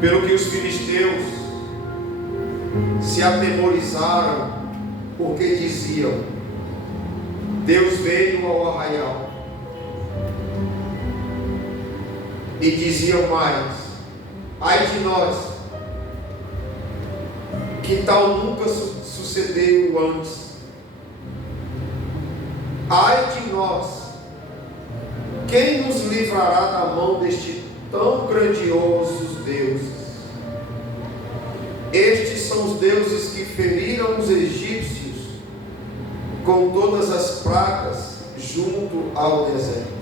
pelo que os filisteus se atemorizaram, porque diziam: Deus veio ao arraial. E diziam mais: ai de nós, que tal nunca sucedeu antes. Ai de nós, quem nos livrará da mão deste tão grandiosos deuses? Estes são os deuses que feriram os egípcios com todas as pragas junto ao deserto.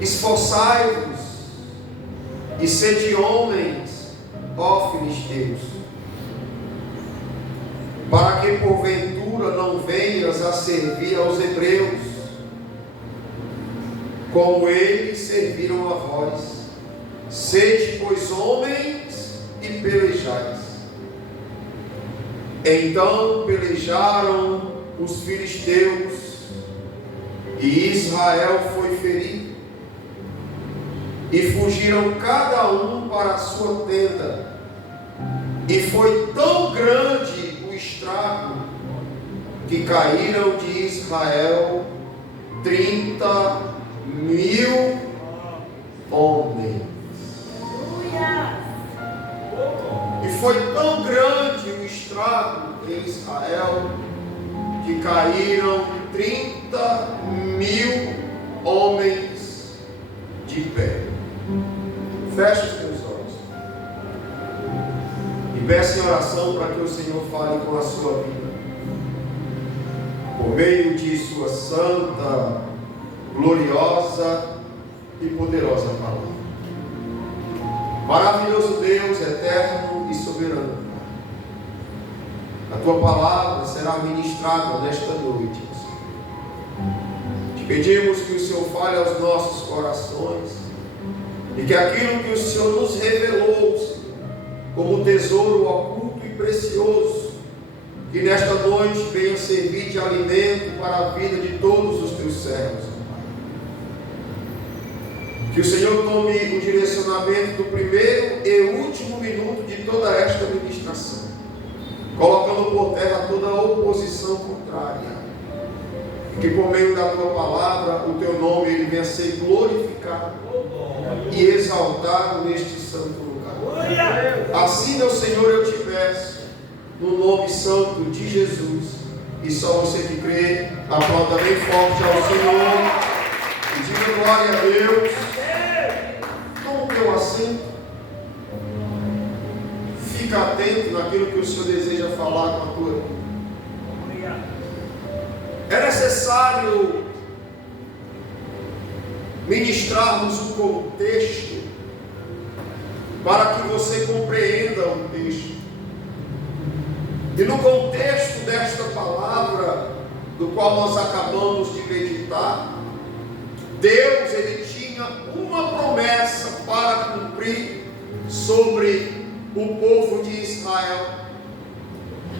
Esforçai-vos e sede homens, ó filisteus, para que porventura não venhas a servir aos hebreus, como eles serviram a vós. Sede, pois, homens e pelejais. Então pelejaram os filisteus, e Israel foi ferido, e fugiram cada um para a sua tenda, e foi tão grande o estrago, que caíram de Israel 30.000 homens. E foi tão grande o estrago em Israel, que caíram 30.000 homens de pé. Feche os teus olhos e peça em oração para que o Senhor fale com a sua vida, por meio de sua santa, gloriosa e poderosa palavra. Maravilhoso Deus, eterno e soberano, a tua palavra será ministrada nesta noite. Te pedimos que o Senhor fale aos nossos corações, e que aquilo que o Senhor nos revelou, Senhor, como tesouro oculto e precioso, que nesta noite venha servir de alimento para a vida de todos os teus servos. Que o Senhor tome o direcionamento do primeiro e último minuto de toda esta ministração, colocando por terra toda a oposição contrária. Que por meio da tua palavra, o teu nome ele venha a ser glorificado e exaltado neste santo lugar. Assim, meu Senhor, eu te peço, no nome santo de Jesus. E só você que crê, aplauda bem forte ao Senhor e diga glória a Deus. Toma o teu assento, fica atento naquilo que o Senhor deseja falar com a tua vida. É necessário ministrarmos o contexto para que você compreenda o texto. E no contexto desta palavra, do qual nós acabamos de meditar, Deus ele tinha uma promessa para cumprir sobre o povo de Israel.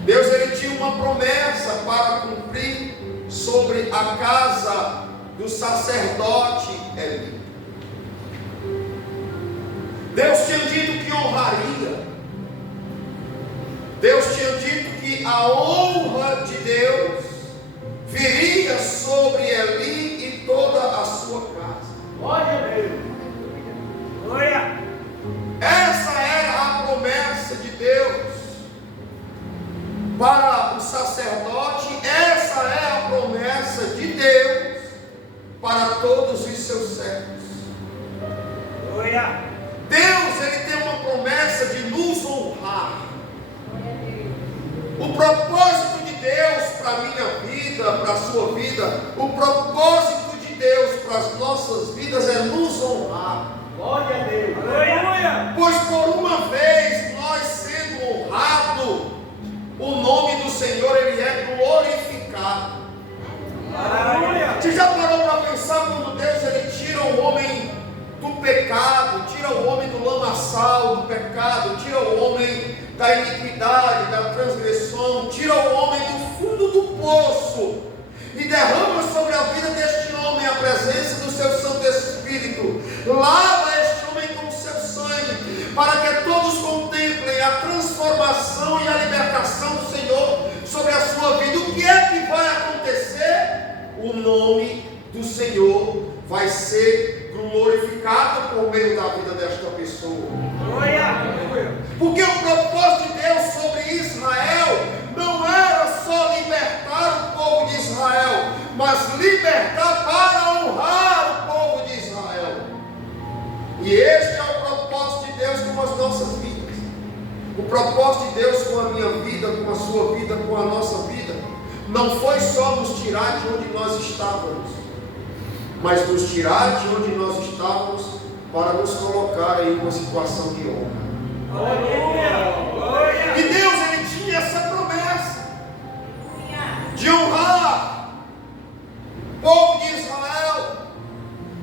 Deus ele tinha uma promessa para cumprir sobre a casa do sacerdote Eli. Deus tinha dito que honraria. Deus tinha dito que a honra de Deus viria sobre Eli e toda a sua casa. Glória a Deus. Glória. Essa era a promessa de Deus para o sacerdote. Essa é a promessa de Deus para todos os seus servos. Glória. Deus ele tem uma promessa de nos honrar. O propósito de Deus para a minha vida, para a sua vida, o propósito de Deus para as nossas vidas é nos honrar. Glória a Deus. Glória. Pois por uma vez nós sendo honrados, o nome do Senhor ele é glorificado. Glória. Você já parou para pensar quando Deus ele tira o homem do pecado, tira o homem do lamaçal do pecado, tira o homem da iniquidade, da transgressão, tira o homem do fundo do poço e derrama sobre a vida deste homem a presença do seu Santo Espírito, lava este homem com o seu glorificado por meio da vida desta pessoa. Porque o propósito de Deus sobre Israel não era só libertar o povo de Israel, mas libertar para honrar o povo de Israel. E este é o propósito de Deus com as nossas vidas. O propósito de Deus com a minha vida, com a sua vida, com a nossa vida, não foi só nos tirar de onde nós estávamos, mas nos tirar de onde nós estávamos para nos colocar em uma situação de honra. E Deus, Ele tinha essa promessa de honrar o povo de Israel,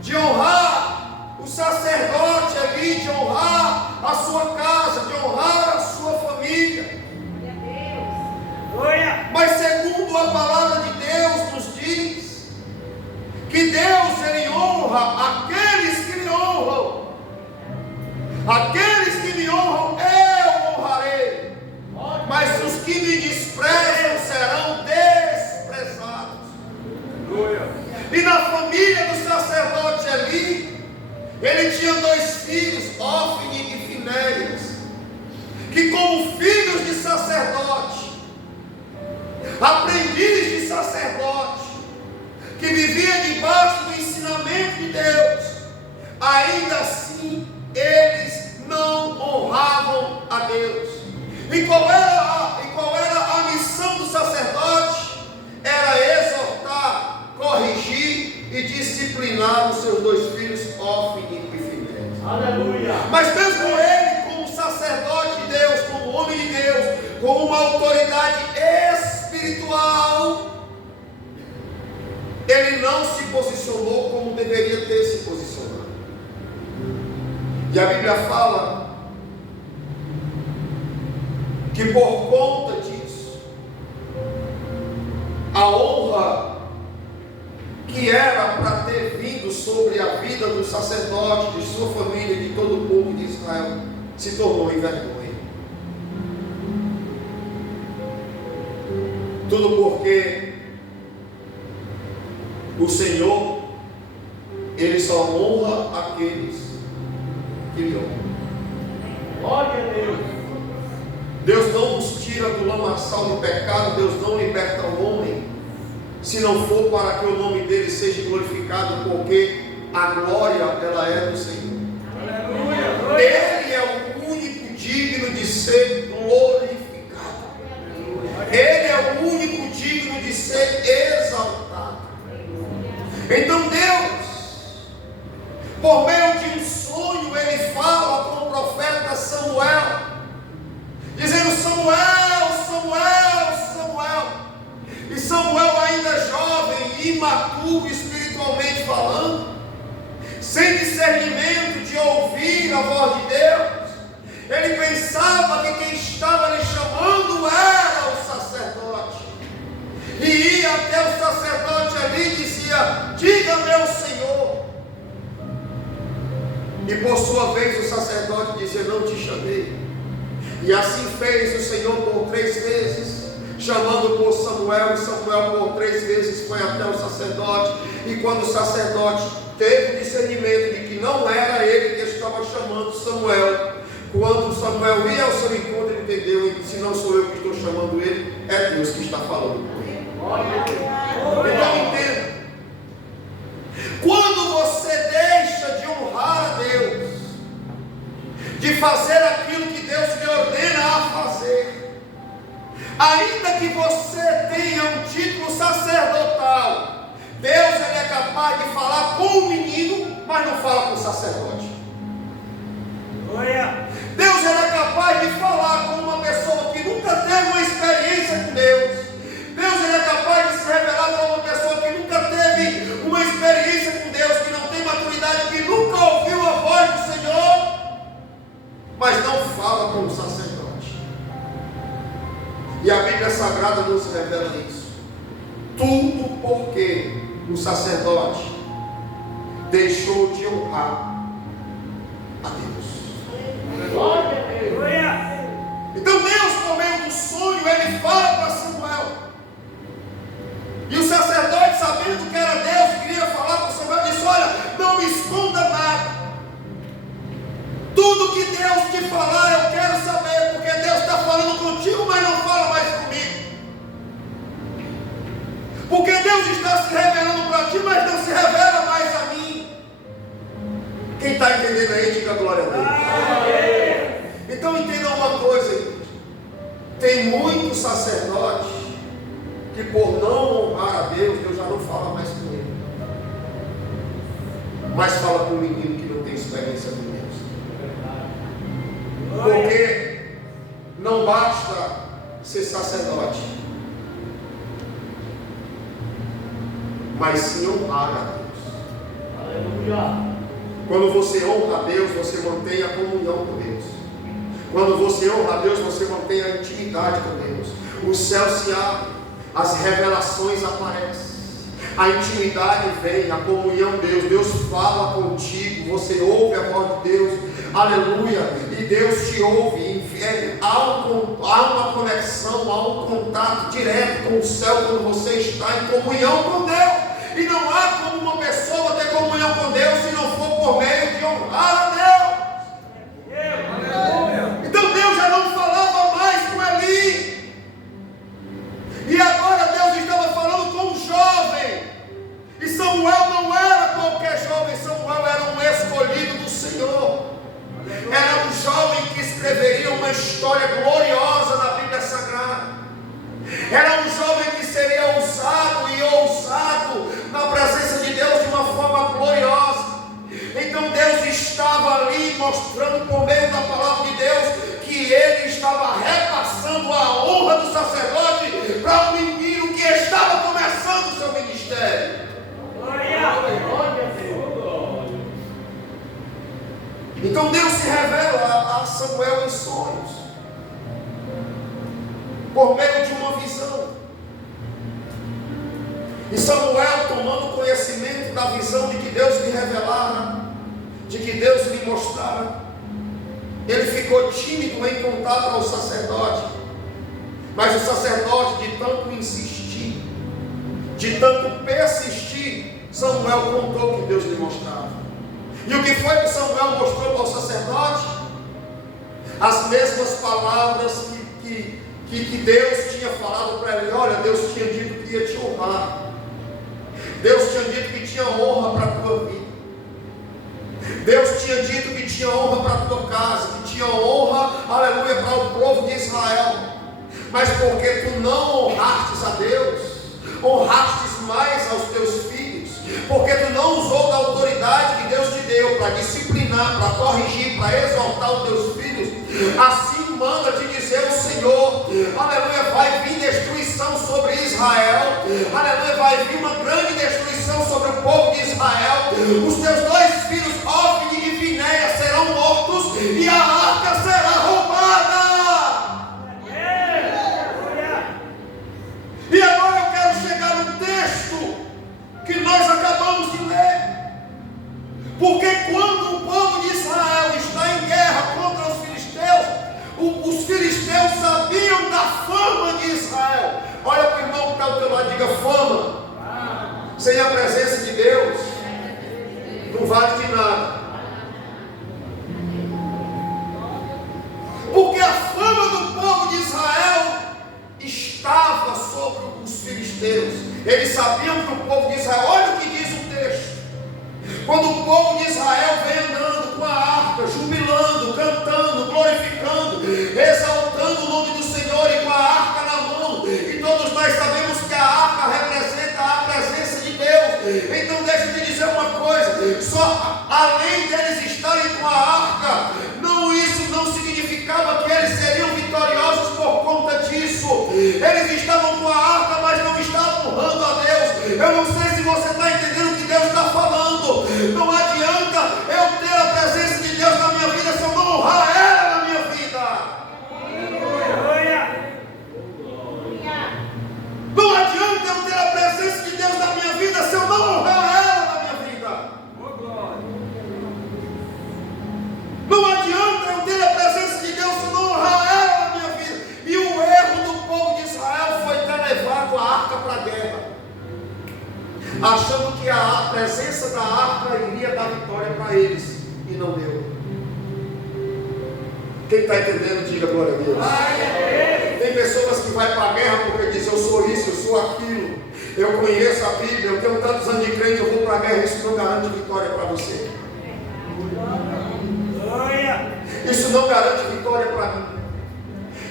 de honrar o sacerdote ali, de honrar a sua casa, de honrar a sua família. Mas segundo a palavra de Deus nos diz que Deus, Ele honra aqueles que lhe honram. Aqueles que me honram, eu honrarei. Mas os que me desprezam serão desprezados. E na família do sacerdote Eli, ele tinha 2 filhos, Ofni e Finéias, que como filhos de sacerdote, aprendizes de sacerdote, que vivia debaixo do ensinamento de Deus, ainda assim eles não honravam a Deus. E qual era a missão do sacerdote? Era exortar, corrigir e disciplinar os seus 2 filhos, Ofni e Finéias. Aleluia! Mas mesmo ele, como sacerdote de Deus, como homem de Deus, como uma autoridade espiritual, ele não se posicionou como deveria ter se posicionado. E a Bíblia fala que por conta disso, a honra que era para ter vindo sobre a vida do sacerdote, de sua família e de todo o povo de Israel, se tornou em vergonha. Tudo porque o Senhor, Ele só honra aqueles que lhe honram. Glória a Deus. Deus não nos tira do lamaçal do pecado, Deus não liberta o homem, se não for para que o nome dele seja glorificado, porque a glória, ela é do Senhor. Aleluia. Ele é o único digno de ser glorificado. Ele é o único digno de ser exaltado. Então Deus, por meio de um sonho, Ele fala com o profeta Samuel, dizendo: Samuel, Samuel, Samuel. E Samuel, ainda jovem, imaturo espiritualmente falando, sem discernimento de ouvir a voz de Deus, ele pensava que quem estava lhe chamando era o sacerdote. E ia até o sacerdote ali e dizia: diga meu Senhor. E por sua vez o sacerdote dizia: não te chamei. E assim fez o Senhor por 3 vezes, chamando por Samuel, e Samuel por 3 vezes foi até o sacerdote. E quando o sacerdote teve o discernimento de que não era ele que estava chamando Samuel, quando Samuel ia ao seu encontro, ele entendeu e disse: não sou eu que estou chamando ele, é Deus que está falando com ele. Então entenda, quando você deixa de honrar a Deus, de fazer aquilo que Deus lhe ordena a fazer, ainda que você tenha um título sacerdotal, Deus, Ele é capaz de falar com o menino, mas não fala com o sacerdote. Deus, Ele é capaz de falar com uma pessoa que nunca teve uma experiência com Deus. Deus, Ele é capaz de se revelar para uma pessoa que nunca teve uma experiência com Deus, que não tem maturidade, que nunca ouviu a voz do Senhor, mas não fala com o sacerdote. E a Bíblia Sagrada nos revela isso. Tudo porque o sacerdote deixou de honrar a Deus. Então Deus, por meio do sonho, Ele fala para Samuel. E o sacerdote, sabendo que era Deus, queria falar com Samuel, disse: olha, não me esconda nada. Tudo que Deus te falar, eu quero saber, porque Deus está falando contigo, mas não fala mais comigo. Porque Deus está se revelando para ti, mas não se revela mais a mim. Quem está entendendo aí, diga glória a Deus. Então entenda uma coisa, irmãos. Tem muitos sacerdotes que por não honrar a Deus, Deus já não fala mais com ele. Mas fala com um menino que não tem experiência com Deus. Porque não basta ser sacerdote, mas sim honrar a Deus. Aleluia. Quando você honra a Deus, você mantém a comunhão com Deus. Quando você honra a Deus, você mantém a intimidade com Deus. O céu se abre, as revelações aparecem, a intimidade vem, a comunhão Deus. Deus fala contigo, você ouve a voz de Deus, aleluia, e Deus te ouve. Há uma conexão, há um contato direto com o céu quando você está em comunhão com Deus. E não há como uma pessoa ter comunhão com Deus se não for por meio de honrar a Deus. Então Deus já não falava mais com Eli. E agora Deus estava falando com um jovem. E Samuel não era qualquer jovem, Samuel era um escolhido do Senhor. Era um jovem que escreveria uma história gloriosa na Bíblia Sagrada. Era um jovem que seria usado e ousado na presença de Deus de uma forma gloriosa. Então Deus estava ali mostrando por meio da palavra de Deus que ele estava repassando a honra do sacerdote para um menino que estava começando o seu ministério. Então Deus se revela a Samuel em sonhos, por meio de uma visão. E Samuel, tomando conhecimento da visão de que Deus lhe revelara, de que Deus lhe mostrara, ele ficou tímido em contar para o sacerdote. Mas o sacerdote, de tanto insistir, de tanto persistir, Samuel contou o que Deus lhe mostrava. E o que foi que Samuel mostrou para o sacerdote? As mesmas palavras que Deus tinha falado para ele. Olha, Deus tinha dito que ia te honrar. Deus tinha dito que tinha honra para a tua vida. Deus tinha dito que tinha honra para a tua casa, que tinha honra, aleluia, para o povo de Israel. Mas porque tu não honrastes a Deus, honrastes mais aos teus filhos, porque tu não usou da autoridade que Deus te deu para disciplinar, para corrigir, para exortar os teus filhos, assim manda te dizer o Senhor, aleluia, vai vir destruição sobre Israel, aleluia, vai vir uma grande destruição sobre o povo de Israel. Os teus dois filhos, Ofni e Finéias, serão mortos e a arca será roubada. E agora eu quero chegar no texto que nós acabamos de ler, porque quando o povo de Israel está em guerra contra os filisteus, os filisteus sabiam da fama de Israel. Olha para o irmão que está ao teu lado, diga: fama sem a presença de Deus não vale de nada. Porque a fama do povo de Israel estava sobre os filisteus. Eles sabiam que o povo de Israel, olha o que diz o texto: quando o povo de Israel vem andando com a arca, jubilando, cantando, glorificando, exaltando o nome do Senhor e com a arca na mão, e todos nós sabemos que a arca representa a presença de Deus. Então deixa eu te dizer uma coisa: só além deles estarem com a arca, isso não significava que eles seriam vitoriosos por conta disso. Eles estavam com a arca, mas não estavam honrando a Deus. Eu não sei se você está entendendo o que Deus está falando. Não adianta eu ter a presença de Deus na minha vida se eu não honrar ela na minha vida. Não adianta eu ter a presença de Deus na minha vida se eu não honrar ela na minha vida. Não adianta eu ter a presença de Deus se eu não honrar ela na minha vida. E o erro do povo de Israel foi ter levado a arca para a guerra, achando que a presença da arca iria dar vitória para eles, e não deu. Quem está entendendo, diga glória a Deus. Tem pessoas que vão para a guerra porque dizem, eu sou isso, eu sou aquilo. Eu conheço a Bíblia, eu tenho tantos anos de crente, eu vou para a guerra. Isso não garante vitória para você. Isso não garante vitória para mim.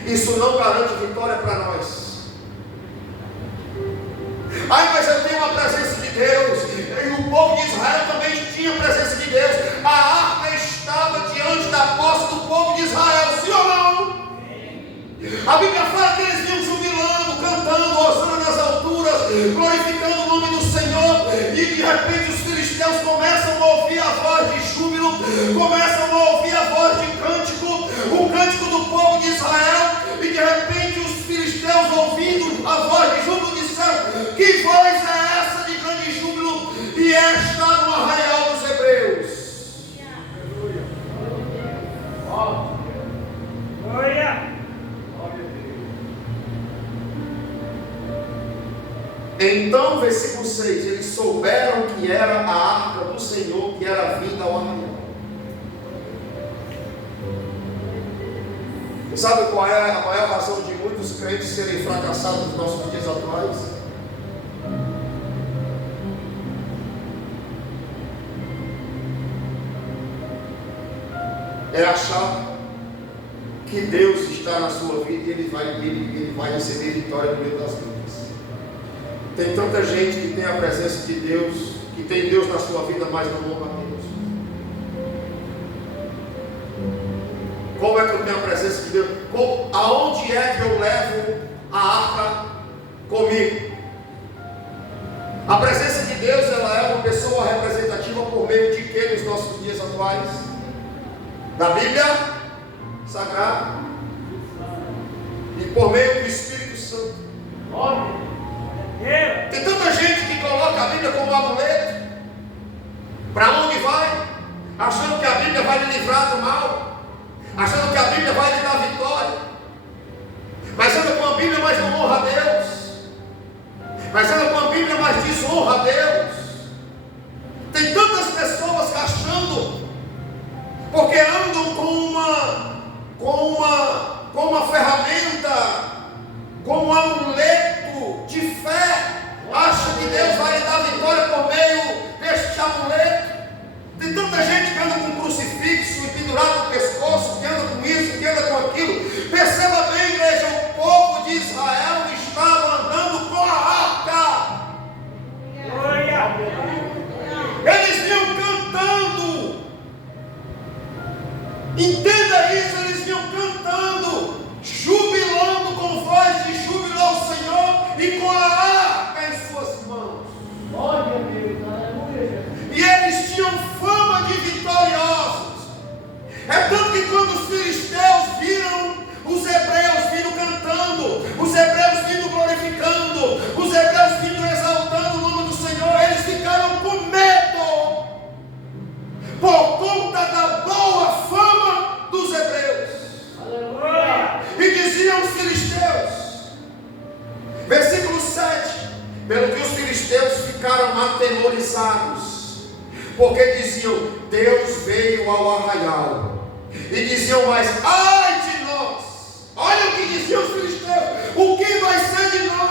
Isso não garante vitória para nós. Ai, mas eu tenho a presença de Deus. E o povo de Israel também tinha a presença de Deus. A arca estava diante da posse do povo de Israel, sim ou não? A Bíblia fala que eles vinham jubilando, cantando, osando nas alturas, glorificando o nome do Senhor. E de repente os filisteus começam a ouvir a voz de júbilo, começam a ouvir a voz de cântico, o cântico do povo de Israel. E de repente os filisteus, ouvindo a voz de júbilo, disseram: que voz é essa de grande júbilo? E está no arraial dos hebreus. Então, versículo 6, eles souberam que era a arca do Senhor que era vinda ao arraial. Sabe qual é a maior razão de muitos crentes serem fracassados nos nossos dias atuais? É achar que Deus está na sua vida e ele vai receber vitória no meio das lutas. Tem tanta gente que tem a presença de Deus, que tem Deus na sua vida, mas não honra a Deus. Como é que eu tenho a presença de Deus? Aonde é que eu levo a arca comigo? A presença de Deus, ela é uma pessoa representativa por meio de quê nos nossos dias atuais? Da Bíblia Sagrada e por meio do Espírito Santo. Tem tanta gente que coloca a Bíblia como amuleto. Para onde vai? Achando que a Bíblia vai lhe livrar do mal, achando que a Bíblia vai lhe dar vitória, mas anda com a Bíblia, mas não honra a Deus, mas anda com a Bíblia, mas desonra a Deus. Tem tantas pessoas achando, porque andam com uma ferramenta, com um amuleto de fé, acha que Deus vai lhe dar vitória por meio deste amuleto. Tem tanta gente que anda com um crucifixo pendurado no pescoço, que anda com isso, que anda com aquilo. Perceba bem, igreja, o povo de Israel estava andando com a arca. Eles vinham cantando. Entenda isso, eles vinham cantando, jubilando com voz de júbilo ao Senhor e com a arca em suas mãos. Glória a Deus, aleluia. E eles tinham fama de vitoriosos. É tanto que quando os filisteus viram os hebreus vindo cantando, os hebreus vindo glorificando, os hebreus vindo exaltando o nome do Senhor, eles ficaram com medo por conta da boa fama dos hebreus. Aleluia. E diziam os filisteus, versículo 7, pelo que os filisteus ficaram atemorizados, porque diziam: Deus veio ao arraial. E diziam mais: ai de nós. Olha o que diziam os filisteus: o que vai ser de nós?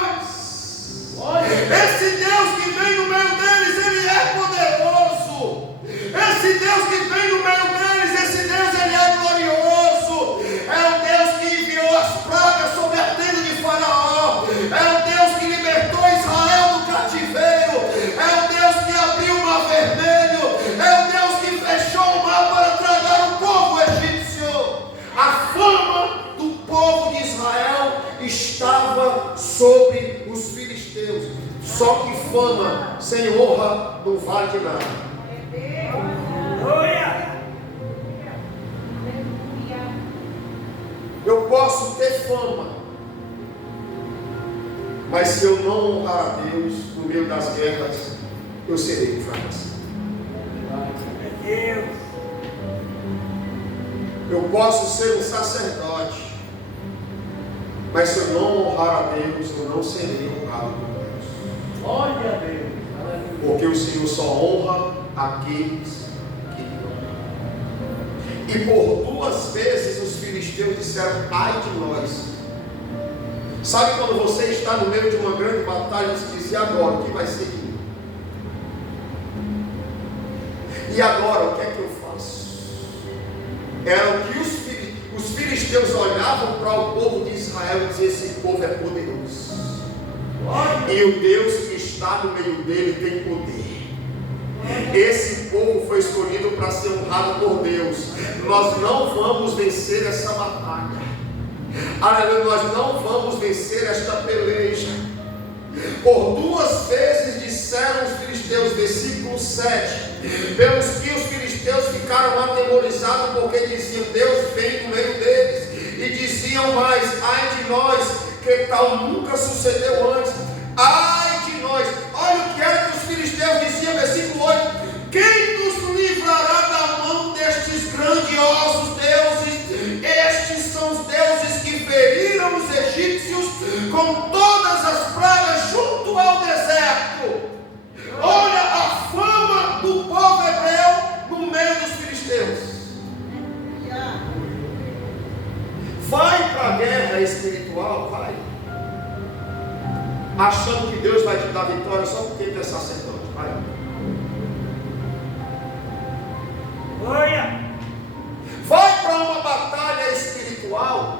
Esse Deus que vem no meio deles, ele é poderoso. Esse Deus que vem no meio deles, esse Deus, ele é glorioso. É o Deus que enviou as pragas sobre a tenda de Faraó. É o Deus que libertou Israel do cativeiro. É o Deus que abriu o mar vermelho. É o Deus que fechou o mar para tragar o povo egípcio. A fama do povo de Israel estava sobre os filisteus. Só que fama sem honra não vale de nada. Eu posso ter fama, mas se eu não honrar a Deus no meio das guerras, eu serei um fracassado. Eu posso ser um sacerdote, mas se eu não honrar a Deus, eu não serei honrado por Deus. Glória a Deus. Porque o Senhor só honra aqueles que lhe honram. E por 2 vezes os filisteus disseram: ai de nós. Sabe quando você está no meio de uma grande batalha e você diz: e agora? O que vai seguir? E agora o que é que eu faço? Era o que os filisteus olhavam para o povo de Israel e diziam: esse povo é poderoso. E o Deus que está no meio dele tem poder. Esse povo foi escolhido para ser honrado por Deus. Nós não vamos vencer essa batalha. Aleluia, nós não vamos vencer esta peleja. Por 2 vezes disseram os filisteus, versículo 7, pelos que os filisteus ficaram atemorizados, porque diziam: Deus vem no meio deles. E diziam mais: ai de nós, que tal nunca sucedeu antes. Ai de nós. Olha o que era que os filisteus diziam, versículo 8: quem nos livrará da mão destes grandiosos deuses? Estes são os deuses que feriram os egípcios com todas as pragas junto ao deserto. Olha a fama do povo hebreu no meio dos filisteus. Vai para a guerra espiritual, vai, achando que Deus vai te dar vitória só porque tu é sacerdote. Vai. Vai para uma batalha espiritual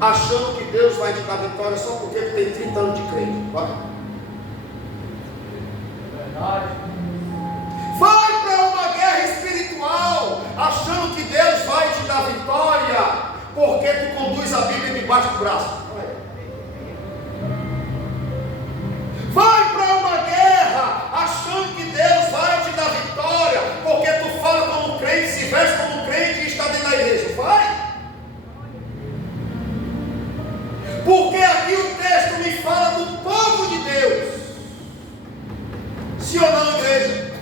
achando que Deus vai te dar vitória só porque tu tem 30 anos de crente. Vai. Vai para uma guerra espiritual achando que Deus vai te dar vitória porque tu conduz a Bíblia debaixo do braço. Vai para uma guerra achando que Deus vai te dar vitória porque tu fala como crente, se veste como crente e está dentro da igreja. Vai. Porque aqui o texto me fala do povo de Deus. Sim ou não, igreja?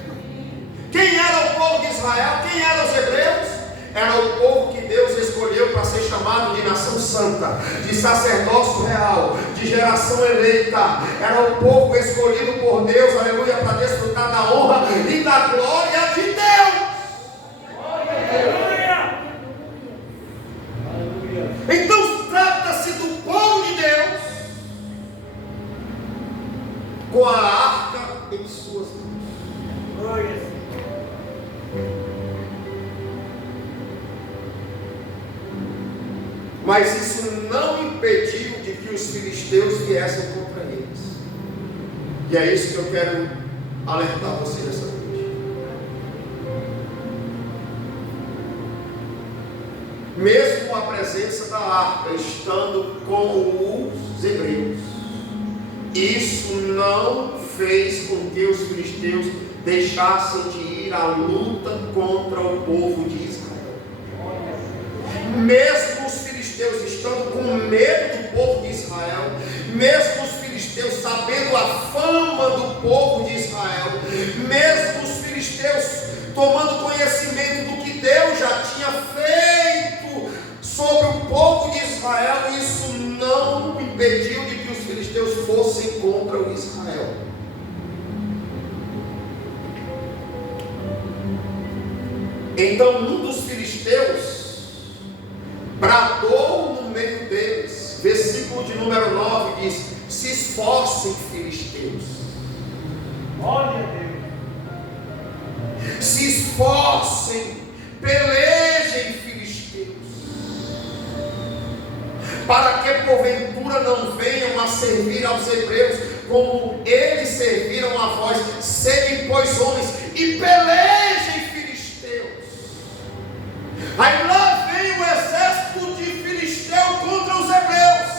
Quem era o povo de Israel? Quem eram os hebreus? Era o povo que Deus escolheu para ser chamado de nação santa, de sacerdócio real, de geração eleita. Era o povo escolhido por Deus, aleluia, para desfrutar da honra e da glória de Deus. Aleluia. Então trata-se do povo de Deus com a arca em suas mãos. Mas isso não impediu de que os filisteus viessem contra eles. E é isso que eu quero alertar você nessa noite. Mesmo a presença da arca estando com os hebreus, isso não fez com que os filisteus deixassem de ir à luta contra o povo de Israel. Mesmo os filisteus estando com medo do povo de Israel, mesmo os filisteus sabendo a fama do povo de Israel, mesmo os filisteus tomando conhecimento do que Deus já tinha feito sobre o povo de Israel, isso não impediu de que os filisteus fossem contra o Israel. Então um dos filisteus bradou no meio deles. Versículo de número 9 diz: se esforcem, filisteus. Olha Deus. Se esforcem, pelejem, filisteus, para que porventura não venham a servir aos hebreus como eles serviram a vós. Sede, pois, homens, e pelejem, filisteus. Aí lá vem o exército de filisteu contra os hebreus,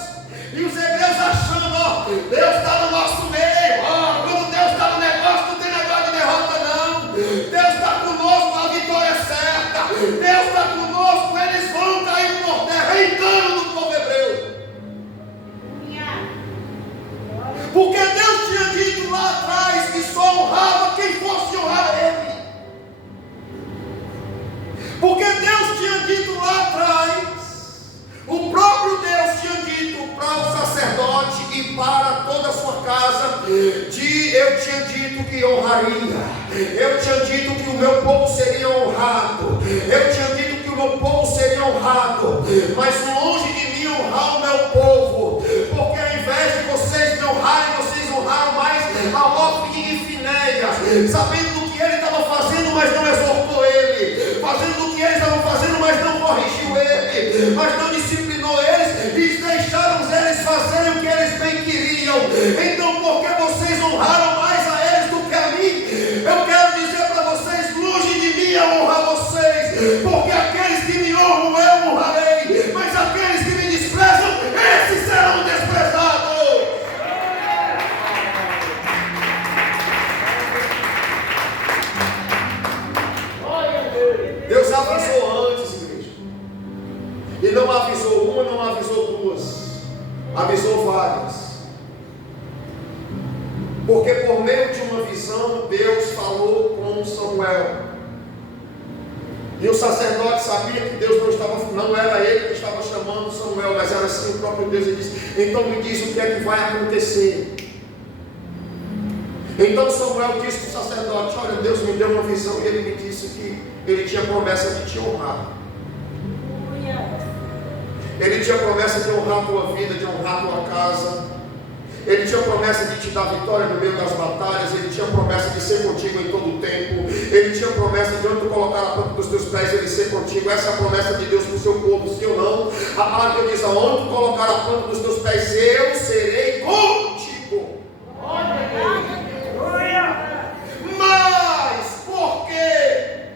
e os hebreus achando: ó, Deus está no nosso meio, ó, quando Deus está no negócio, não tem negócio de derrota não. Deus está conosco, a vitória é certa. Deus está conosco, eles vão cair por terra. Engano do povo hebreu, porque Deus tinha dito lá atrás que só honrava quem fosse honrar Ele. Porque Deus tinha dito lá atrás, o próprio Deus tinha dito para o sacerdote e para toda a sua casa, eu tinha dito que honraria, eu tinha dito que o meu povo seria honrado, eu tinha dito que o meu honrado, mas longe de mim honrar o meu povo, porque ao invés de vocês me honrarem, vocês honraram mais a Ofni e Finéias, sabendo do que ele estava fazendo, mas não exortou ele, fazendo do que eles estavam fazendo, mas não corrigiu ele, mas não disciplinou eles, e deixaram eles fazerem o que eles bem queriam. Então, porque vocês honraram mais a eles do que a mim, eu quero dizer para vocês, longe de mim a honrar vocês, porque aqueles que me honram eu honrarei, mas aqueles que me desprezam, esses serão desprezados. Deus avisou antes, igreja, e não avisou uma, não avisou duas, avisou várias. Porque por meio de uma visão, Deus falou com Samuel. E o sacerdote sabia que Deus não era ele que estava chamando Samuel, mas era assim o próprio Deus. Ele disse: então me diz o que é que vai acontecer. Então Samuel disse para o sacerdote: olha, Deus me deu uma visão e ele me disse que ele tinha promessa de te honrar. Ele tinha promessa de honrar a tua vida, de honrar a tua casa. Ele tinha promessa de te dar vitória no meio das batalhas. Ele tinha promessa de ser contigo em todo o tempo. Ele tinha promessa de onde tu colocar a planta dos teus pés, ele ser contigo. Essa é a promessa de Deus para o seu povo, sim ou não? A palavra diz: aonde tu colocar a planta dos teus pés, eu serei contigo. Mas porque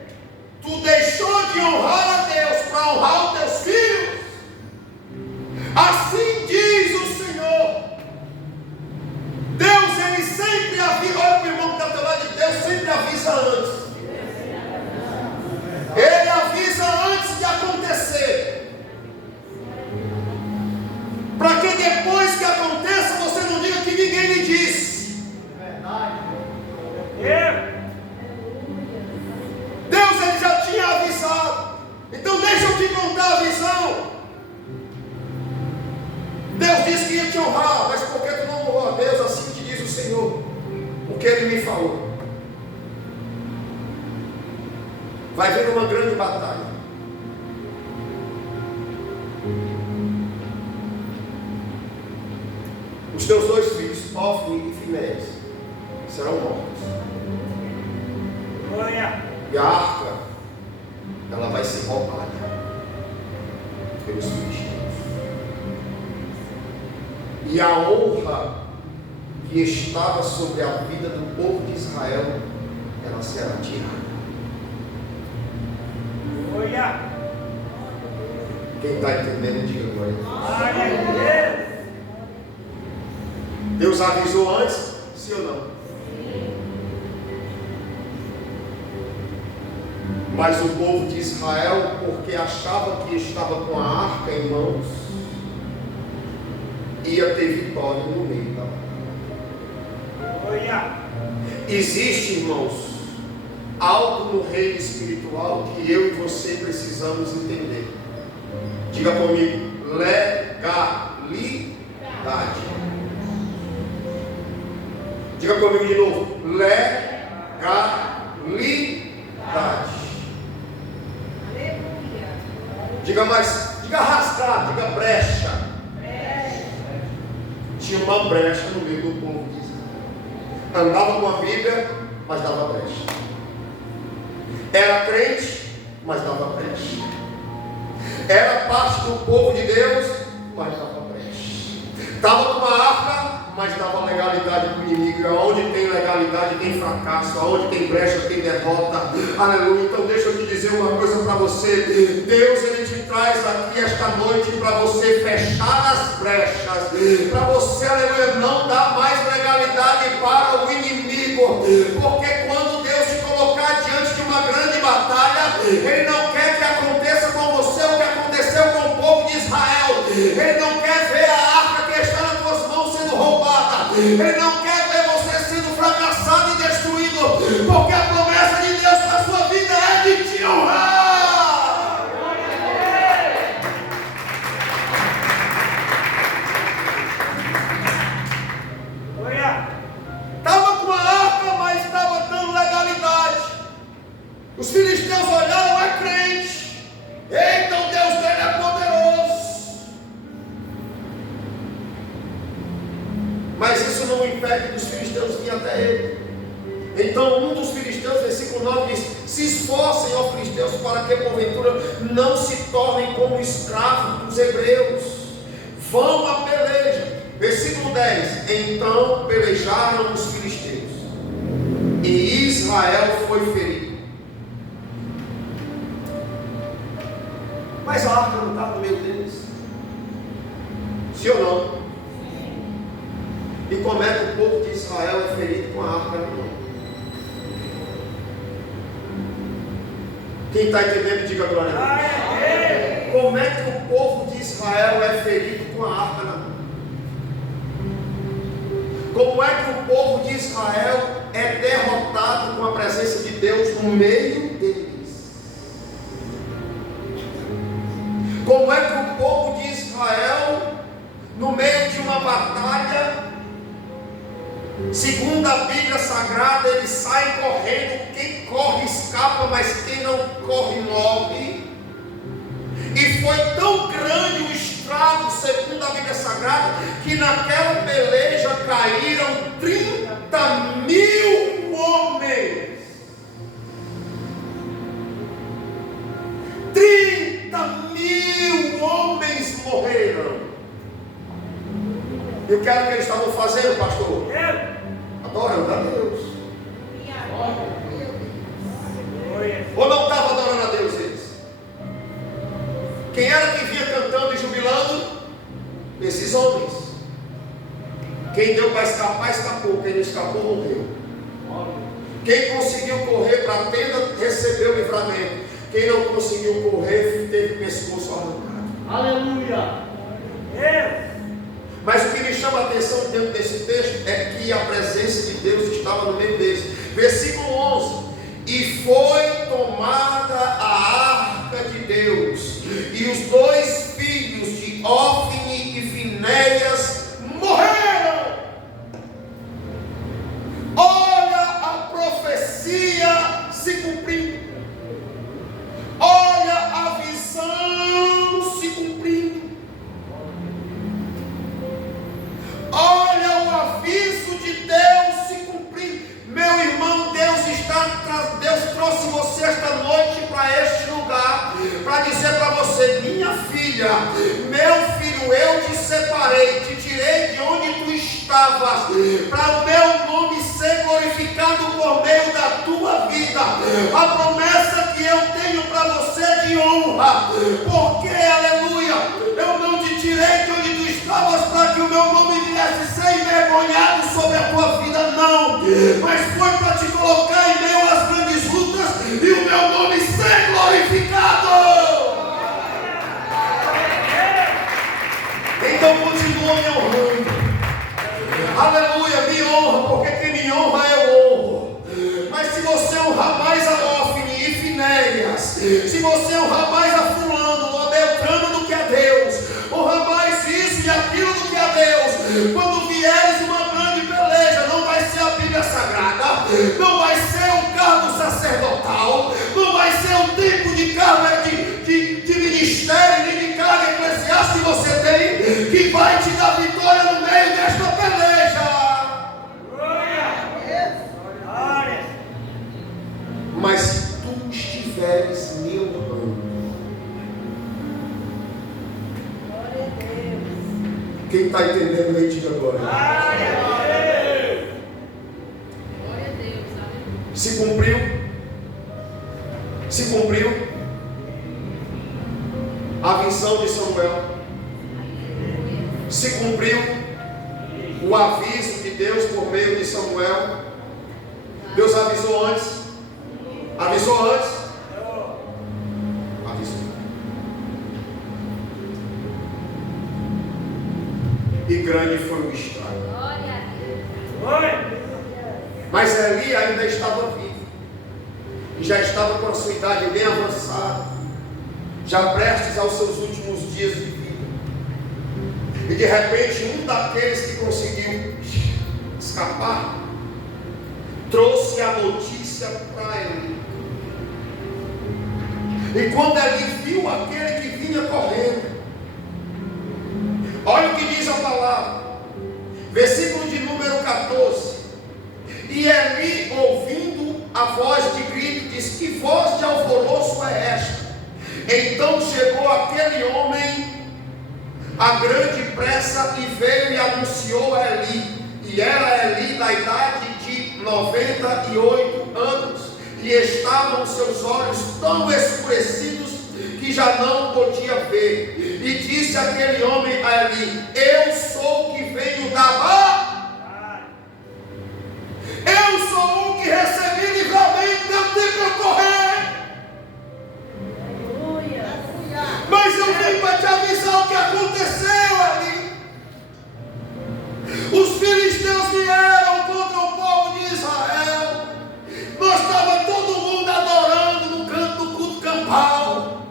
tu deixou de honrar a Deus para honrar os teus filhos, assim diz o Senhor. Deus, ele sempre avisa. Olha para o irmão que está ao teu lado, Deus sempre avisa antes. Ele avisa antes de acontecer, para que depois que aconteça você não diga que ninguém lhe disse. Deus, ele já tinha avisado. Então deixa eu te contar a visão. Deus disse que ia te honrar, mas por que tu não honrou a Deus? Assim te diz o Senhor, o que ele me falou. Vai vir uma grande batalha. Os teus dois filhos, Ofni e Finéias, serão mortos. E a arca, ela vai ser roubada pelos filisteus. E a honra que estava sobre a vida do povo de Israel, ela será tirada. Quem está entendendo, diga glória a Deus. Deus avisou antes, sim ou não? Mas o povo de Israel, porque achava que estava com a arca em mãos, ia ter vitória no meio da batalha. Existe, irmãos, algo no reino espiritual que eu e você precisamos entender. Diga comigo: legalidade. Diga comigo de novo: legalidade. Diga mais, diga rasgar, diga brecha. Tinha uma brecha no meio do povo de Israel. Andava com a Bíblia, mas dava brecha. Era crente, mas dava brecha. Era parte do povo de Deus, mas dava brecha. Estava com uma arca, mas dava legalidade para o inimigo. E onde tem legalidade tem fracasso, onde tem brecha tem derrota. Aleluia. Então deixa eu te dizer uma coisa para você. Deus, ele te traz aqui esta noite para você fechar as brechas, para você, aleluia, não dar mais legalidade para o inimigo. Porque quando Deus te colocar diante de uma grande batalha, ele não quer que aconteça com você o que aconteceu com o povo de Israel. Ele não quer ver a arca que está nas tuas mãos sendo roubada. Ele não quer ver você sendo fracassado e destruído, porque a promessa de Deus na sua vida é de te honrar. Estava com a arca, mas estava dando legalidade. Os filisteus olharam: é crente. Então Deus Então um dos filisteus, versículo 9 diz: se esforcem, ó filisteus, para que porventura não se tornem como escravos dos hebreus. Vão à peleja. Versículo 10: então pelejaram os filisteus, e Israel foi ferido. Mas a arca não estava no meio deles? Sim ou não? E como é que o povo de Israel é ferido com a arca na mão? Quem está entendendo, diga glória a Deus. Como é que o povo de Israel é ferido com a arca na mão? Como é que o povo de Israel é derrotado com a presença de Deus no meio deles? Como é que o povo de Israel, no meio de uma batalha, segundo a Bíblia Sagrada, eles saem correndo, quem corre escapa, mas quem não corre morre. E foi tão grande o estrago, segundo a Bíblia Sagrada, que naquela peleja caíram 30.000 homens. 30.000 homens morreram. E o que era que eles estavam fazendo, pastor? Adorando a Deus. Ou não estava adorando a Deus eles? Quem era que vinha cantando e jubilando? Esses homens. Quem deu para escapar, escapou. Quem não escapou, morreu. Quem conseguiu correr para a tenda, recebeu o livramento. Quem não conseguiu correr, teve o pescoço arrancado. Aleluia! Mas o que me chama a atenção dentro desse texto é que a presença de Deus estava no meio deles. Versículo 11: e foi tomada a arca de Deus, e os 2 filhos de Ofni e Finéias morreram. Olha a profecia se cumprindo. Olha a visão se cumprindo. Olha o aviso de Deus se cumprindo. Meu irmão, Deus trouxe você esta noite para este lugar, para dizer para você: minha filha, meu filho, eu te separei, te tirei de onde tu estavas, para o meu nome ser glorificado por meio da tua vida. A promessa que eu tenho para você é de honra, porque, aleluia, eu não te tirei de onde tu estavas para que o meu nome viesse ser envergonhado sobre a tua vida, não, mas foi para te colocar em meio às grandes lutas e o meu nome ser glorificado. Então continua me honrando. Aleluia, me honra, porque quem me honra eu honro. Mas se você honrar mais a Ofni e Finéias, se você honrar mais a fulano, a Beltrano do que a Deus, honrar mais isso e aquilo do que a Deus, quando vieres uma grande peleja, não vai ser a Bíblia Sagrada, não vai ser o cargo sacerdotal, não vai ser o tipo de cargo de ministério, nem de cargo eclesiástico que você tem, que vai te dar vitória no meio desta peleja. Mas se tu estiveres me honrando, quem está entendendo aí, diga agora. Se cumpriu a visão de Samuel, se cumpriu o aviso de Deus por meio de Samuel. Deus avisou antes. Avisou antes? Avisou. E grande foi o estrago. Mas Eli ainda estava vivo. E já estava com a sua idade bem avançada, já prestes aos seus últimos dias de vida. E de repente um daqueles que conseguiu escapar trouxe a notícia para ele. E quando ele viu aquele que vinha correndo, olha o que diz a palavra, versículo de número 14: e Eli, ouvindo a voz de grito, diz: que voz de alvoroço é esta? Então chegou aquele homem a grande pressa e veio e anunciou a Eli. E era Eli da idade de 98 anos, e estavam seus olhos tão escurecidos que já não podia ver. E disse aquele homem a Eli: eu sou o que venho da batalha. Eu sou o que recebi livramento, deu tempo de correr. Mas eu vim para te avisar o que aconteceu ali. Os filisteus vieram contra o povo de Israel. Nós estava todo mundo adorando no canto do culto campal.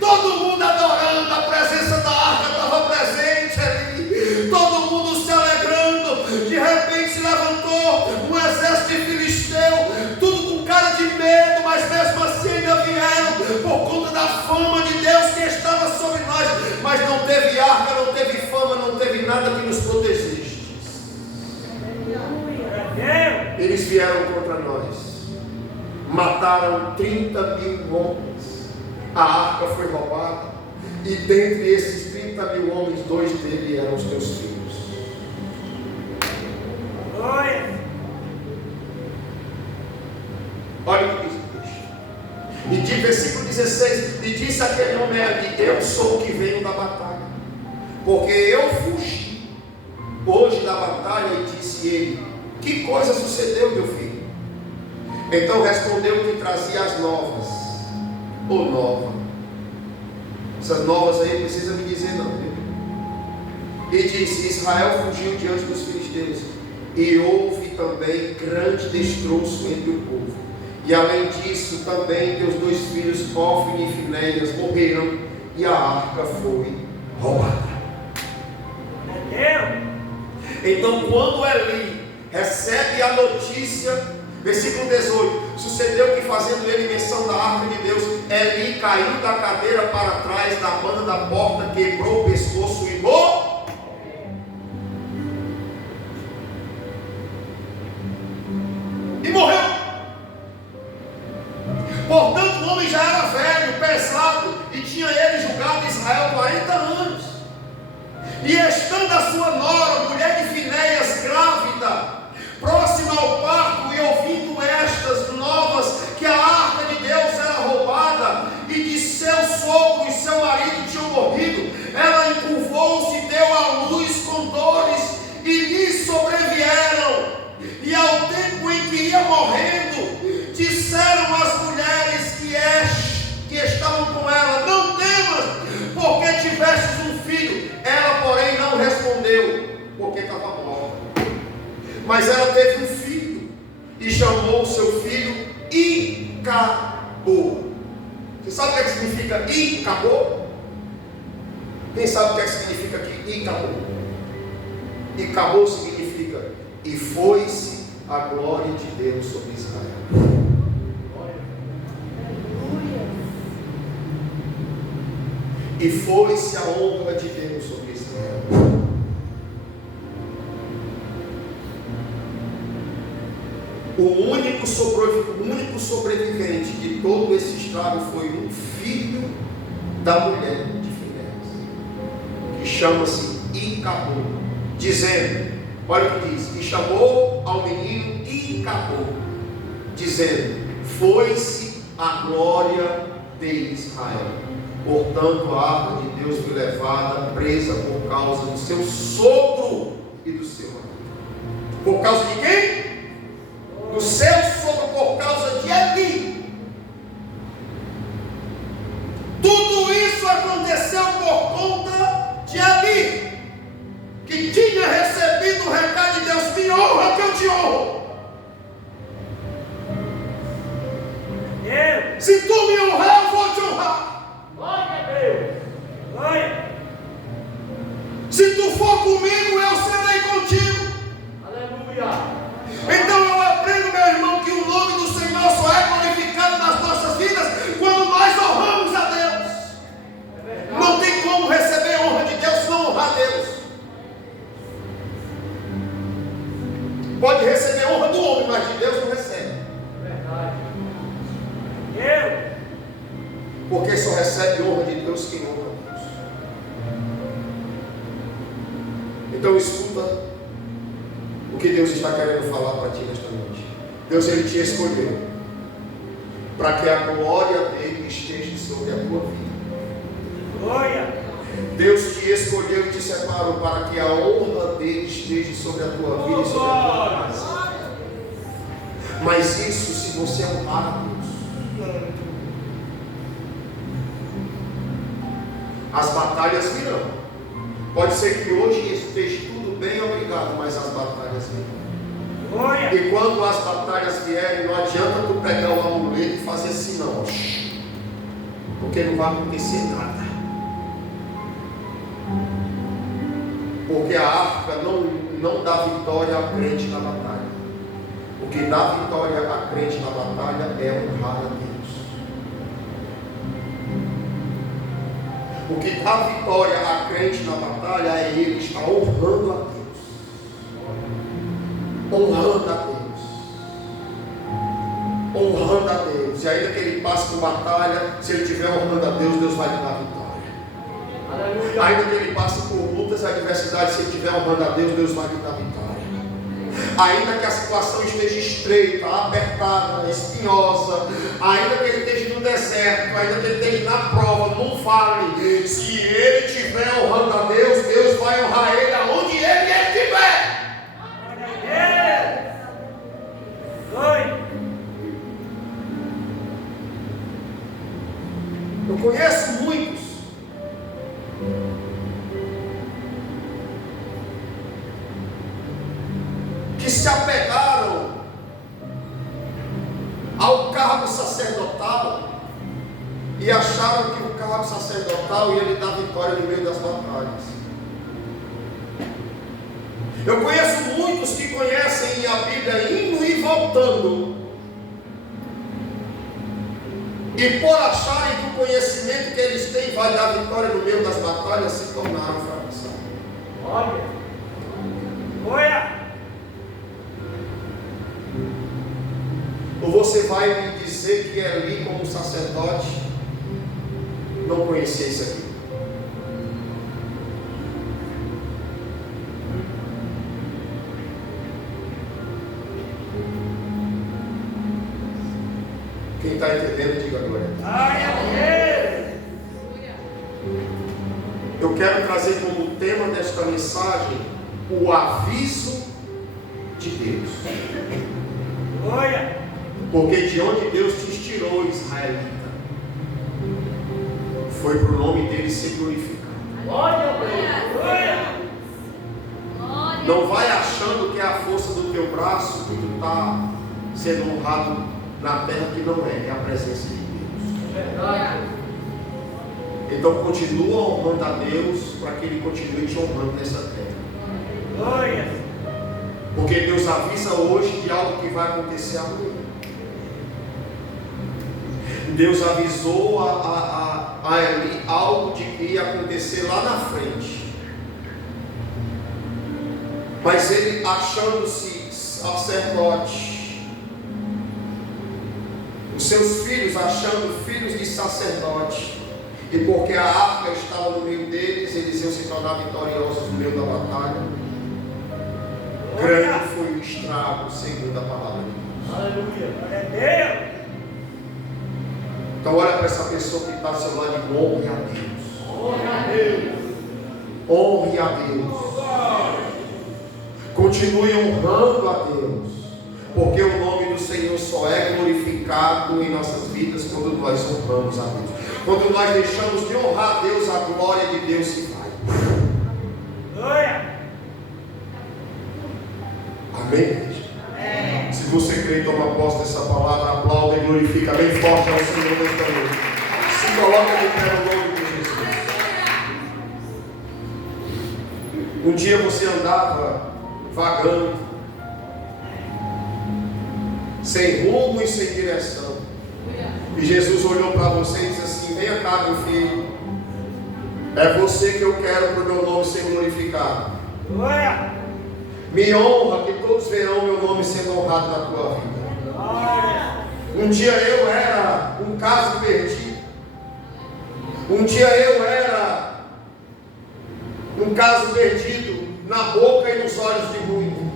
Todo mundo adorando, a presença da arca estava presente ali. Todo mundo se alegrando. De repente se levantou um exército de filisteu, tudo com cara de medo, mas mesmo assim ainda vieram por conta da fama de Deus que estava sobre nós. Mas não teve arca, não teve fama, não teve nada que nos protegesse. Eles vieram contra nós, mataram 30.000 homens, a arca foi roubada, e dentre esses 30.000 homens, 2 deles eram os teus filhos. Olha o que diz o texto. E de versículo 16: e disse aquele homem ali: eu sou o que venho da batalha, porque eu fugi hoje da batalha. E disse ele: que coisa sucedeu, meu filho? Então respondeu que trazia as novas. Ou nova. Essas novas aí precisa me dizer não, viu? E disse: Israel fugiu diante dos filisteus, e houve também grande destroço entre o povo. E além disso, também teus 2 filhos, Hófni e Finéias, morreram, e a arca foi roubada. Então, quando Eli recebe a notícia, versículo 18: sucedeu que, fazendo ele menção da arca de Deus, Eli caiu da cadeira para trás da banda da porta, quebrou o pescoço e morreu. Portanto, o homem já era velho, pesado, e tinha ele julgado Israel 40 anos. E estando a sua nora, mulher de Finéias, grávida, próxima ao parto, e ouvindo estas novas, que a arca de Deus era roubada, e de seu sogro e seu marido tinham morrido, ela encurvou-se e deu à luz com dores, e lhe sobrevieram. E ao tempo em que ia morrendo, disseram as mulheres que estavam com ela: não temas, porque tivestes um filho. Ela, porém, não respondeu, porque estava morta. Mas ela teve um filho, e chamou o seu filho Icabô. Você sabe o que significa Icabô? Quem sabe o que significa aqui Icabô? Icabô significa: e foi-se a glória de Deus sobre Israel. E foi-se a honra de Deus sobre Israel. O único sobrevivente de todo esse estrago foi um filho da mulher de Finéias, que chama-se Icabô, dizendo, olha o que diz: e chamou ao menino Icabô, dizendo: foi-se a glória de Israel. Portanto, a arca de Deus foi levada presa por causa do seu sogro e do seu marido. Por causa de quem? Do seu sogro, por causa de Eli. Tudo isso aconteceu por conta de Eli, que tinha recebido o recado de Deus: me honra que eu te honro. Se tu me honrar, eu vou te honrar. Glória a Deus. Glória. Se tu for comigo, eu serei contigo. Aleluia. Então eu aprendo, meu irmão, que o nome do Senhor só é glorificado nas nossas vidas quando nós honramos a Deus. Não tem como receber a honra de Deus se não honrar a Deus. Pode receber a honra do homem, mas de Deus não recebe. recebe honra de Deus quem honra a Deus. Então escuta o que Deus está querendo falar para ti nesta noite. Deus, Ele te escolheu para que a glória dele esteja sobre a tua vida. Glória! Deus te escolheu e te separou para que a honra dele esteja sobre a tua vida e sobre a tua casa. Mas isso se você honrar a Deus. As batalhas virão. Pode ser que hoje esteja tudo bem, obrigado, mas as batalhas virão. E quando as batalhas vierem, não adianta tu pegar o amuleto e fazer assim não, porque não vai acontecer nada. Porque a arca não dá vitória a crente na batalha. O que dá vitória a crente na batalha é honrar a Deus. O que dá vitória a crente na batalha é ele estar honrando a Deus. Honrando a Deus. Honrando a Deus. E ainda que ele passe por batalha, se ele estiver honrando a Deus, Deus vai lhe dar vitória. Aleluia. Ainda que ele passe por lutas e adversidades, se ele estiver honrando a Deus, Deus vai lhe dar vitória. Ainda que a situação esteja estreita, apertada, espinhosa, ainda que ele esteja no deserto, ainda que ele esteja na prova, no vale, se ele estiver honrando a Deus, Deus vai honrar ele aonde ele estiver. Eu conheço muitos que se apegaram ao cargo sacerdotal e acharam que o cargo sacerdotal ia lhe dar vitória no meio das batalhas. Eu conheço muitos que conhecem a Bíblia indo e voltando, e por acharem que o conhecimento que eles têm vai dar vitória no meio das batalhas, se tornaram fracassados. Olha! Ou você vai me dizer que ali como sacerdote não conhecia isso aqui? Quem está entendendo, diga glória. Eu quero trazer como tema desta mensagem o aviso de Deus. Glória! Porque de onde Deus te tirou, israelita, foi para o nome dele ser glorificado. Glória a Deus. Não vai achando que é a força do teu braço que tu está sendo honrado na terra, que não é a presença de Deus. Verdade. Então continua honrando a Deus para que Ele continue te honrando nessa terra. Glória. Porque Deus avisa hoje de algo que vai acontecer amanhã. Deus avisou a Eli algo de que ia acontecer lá na frente. Mas ele, achando-se sacerdote, os seus filhos achando filhos de sacerdote, e porque a arca estava no meio deles, eles iam se tornar vitoriosos no meio da batalha. Grande foi o estrago, segundo a palavra de Deus. Aleluia, glória a Deus. Então olha para essa pessoa que está ao seu lado e honre a Deus. Honre a Deus. Honre a Deus. Continue honrando a Deus. Porque o nome do Senhor só é glorificado em nossas vidas quando nós honramos a Deus. Quando nós deixamos de honrar a Deus, a glória de Deus se vai. Glória. Amém, igreja? Se você crê e toma posse dessa palavra, aplauda e glorifica bem forte ao Senhor nesta noite. Se coloca de pé no nome de Jesus. Um dia você andava vagando, sem rumo e sem direção. E Jesus olhou para você e disse assim: venha cá, meu filho. É você que eu quero para o meu nome ser glorificado. Me honra, que todos verão meu nome sendo honrado na tua vida. Um dia eu era um caso perdido. Um dia eu era um caso perdido na boca e nos olhos de muitos.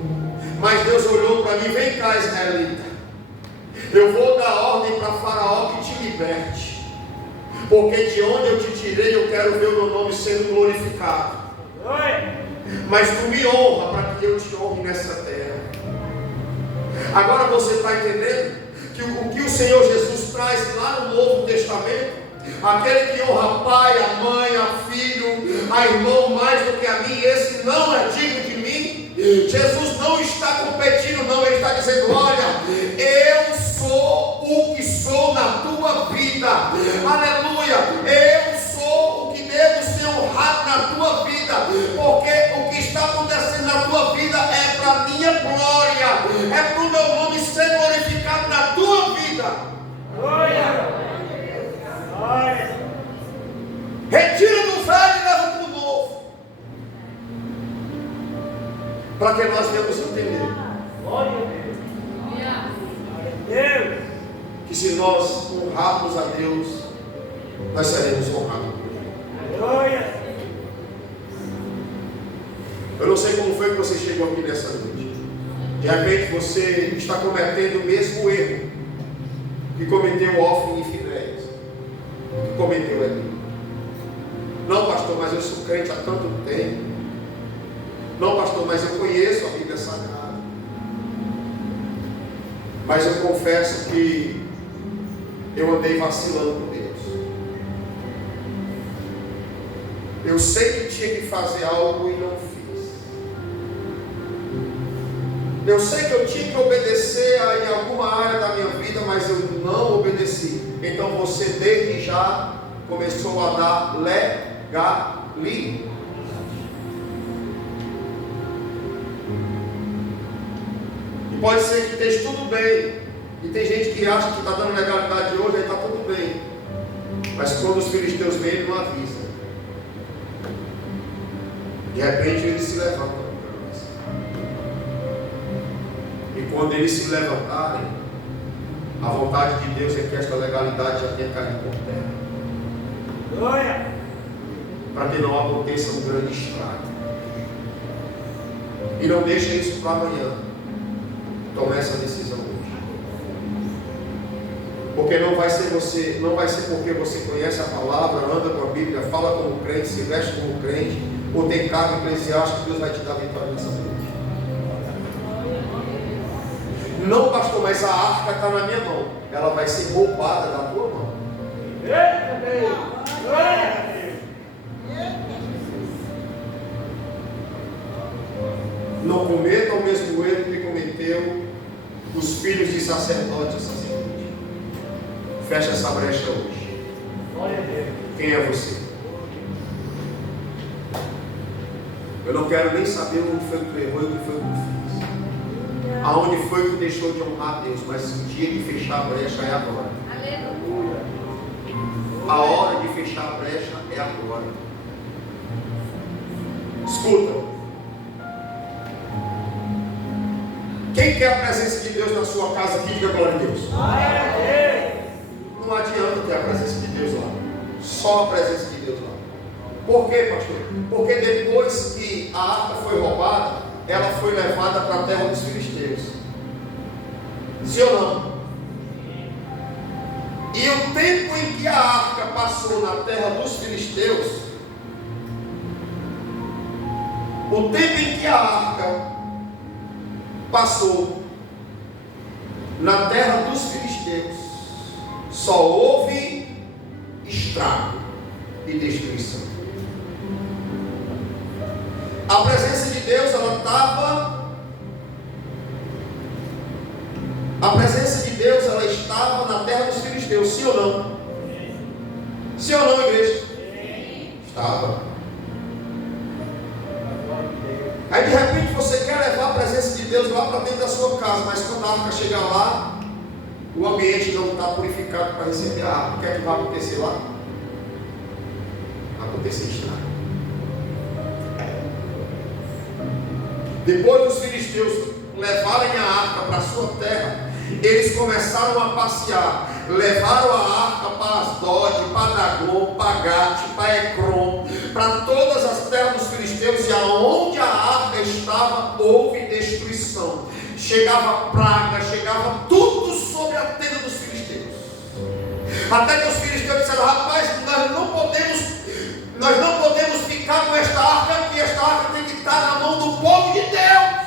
Mas Deus olhou para mim: vem cá, israelita. Eu vou dar ordem para Faraó que te liberte. Porque de onde eu te tirei, eu quero ver o meu nome sendo glorificado. Mas tu me honra para que eu te honre nessa terra. Agora você está entendendo que o que o Senhor Jesus traz lá no Novo Testamento, aquele que honra a pai, a mãe, a filho, a irmão mais do que a mim, esse não é digno de mim. Jesus não está competindo, não. Ele está dizendo: olha, eu sou o que sou na tua vida. Aleluia. Eu sou o que devo ser honrado na tua vida, porque o que está acontecendo na tua vida é para a minha glória, é para o meu nome ser glorificado na tua vida. Glória. Retira do velho e leva para o novo, para que nós venhamos entender que se nós honrarmos a Deus, nós seremos honrados. Eu não sei como foi que você chegou aqui nessa noite. De repente você está cometendo o mesmo erro que cometeu Ófine e Finéias, que cometeu Eli. Não, pastor, mas eu sou crente há tanto tempo. Não, pastor, mas eu conheço a Bíblia Sagrada. Mas eu confesso que eu andei vacilando com Deus. Eu sei que tinha que fazer algo e não fiz. Eu sei que eu tinha que obedecer em alguma área da minha vida, mas eu não obedeci. Então você desde já começou a dar legalidade. E pode ser que esteja tudo bem. E tem gente que acha que está dando legalidade hoje, aí está tudo bem. Mas quando os filisteus vêm, ele não avisa. De repente eles se levantam. E quando eles se levantarem, a vontade de Deus é que esta legalidade já tenha caído por terra. Glória! Para que não aconteça um grande estrago. E não deixe isso para amanhã. Tome essa decisão hoje. Porque não vai ser porque você conhece a palavra, anda com a Bíblia, fala como crente, se veste como crente, ou tem cargo eclesiástico, Deus vai te dar vitória nessa noite. Não, pastor, mas a arca está na minha mão. Ela vai ser roubada da tua mão. Não cometa o mesmo erro que cometeu os filhos de sacerdotes essa noite. Fecha essa brecha hoje. Quem é você? Eu não quero nem saber onde foi que tu errou e o que foi que tu fez. Aonde foi que tu deixou de honrar a Deus. Mas o dia de fechar a brecha é agora. Aleluia. A hora de fechar a brecha é agora. Escuta. Quem quer a presença de Deus na sua casa aqui, diga glória a Deus. Não adianta ter a presença de Deus lá. Só a presença de Deus lá. Por quê, pastor? Porque depois que a arca foi roubada, ela foi levada para a terra dos filisteus. Sim ou não? E o tempo em que a arca passou na terra dos filisteus, o tempo em que a arca passou na terra dos filisteus, só houve estrago e destruição. A presença de Deus, ela estava. A presença de Deus, ela estava na terra dos filisteus, sim ou não? Sim ou não, igreja? Estava. Aí de repente você quer levar a presença de Deus lá para dentro da sua casa, mas quando a arca chegar lá, o ambiente não está purificado para receber a arca. O que é que vai acontecer lá? Vai acontecer estrago. Depois dos filisteus levarem a arca para a sua terra, eles começaram a passear. levaram a arca para Asdod, para Dagon, para Gate, para Ecrom, para todas as terras dos filisteus, e aonde a arca estava, houve destruição. Chegava praga, chegava tudo sobre a tenda dos filisteus. Até que os filisteus disseram: rapaz, nós não podemos ficar com esta arca aqui, esta arca tem que estar na mão do povo de Deus.